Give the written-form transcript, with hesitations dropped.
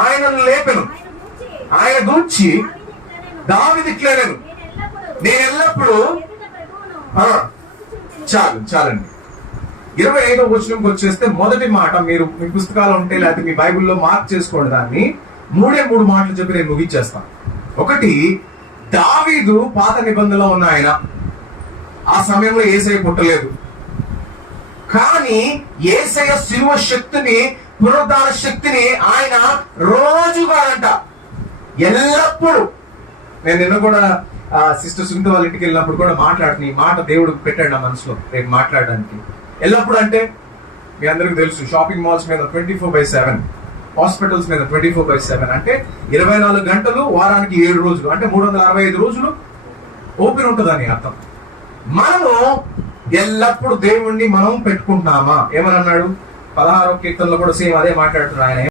ఆయనను లేపెను. ఆయన గూర్చి దావీదు ఇట్లా నేను ఎల్లప్పుడూ చాలండి 25వ వచనంకి వచ్చేస్తే మొదటి మాట, మీరు మీ పుస్తకాలు ఉంటే లేకపోతే మీ బైబిల్లో మార్క్ చేసుకోండి, దాన్ని 3 మాటలు చెప్పి నేను ముగించేస్తాను. ఒకటి, దావీదు పాత నిబంధనలో ఉన్న ఆయన, ఆ సమయంలో యేసయ్య పుట్టలేదు, కానీ యేసయ్య శిలువ శక్తిని, పునరుద్ధాన శక్తిని ఆయన రోజుగా అంట ఎల్లప్పుడూ. నేను నిన్న కూడా సిస్టర్ సునీత వాళ్ళ ఇంటికి వెళ్ళినప్పుడు కూడా మాట్లాడుతున్నా, ఈ మాట దేవుడు పెట్టాడు నా మనసులో రేపు మాట్లాడడానికి. ఎల్లప్పుడు అంటే మీ అందరికి తెలుసు, షాపింగ్ మాల్స్ మీద 24/7, హాస్పిటల్స్ మీద 24/7, అంటే 24 గంటలు, వారానికి 7 రోజులు, అంటే 365 రోజులు ఓపెన్ ఉంటుందని అర్థం. మనము ఎల్లప్పుడు దేవుణ్ణి మనం పెట్టుకుంటున్నామా? ఏమని అన్నాడు 16వ కీర్తనలో కూడా సేమ్ అదే మాట్లాడుతున్నాడు ఆయన.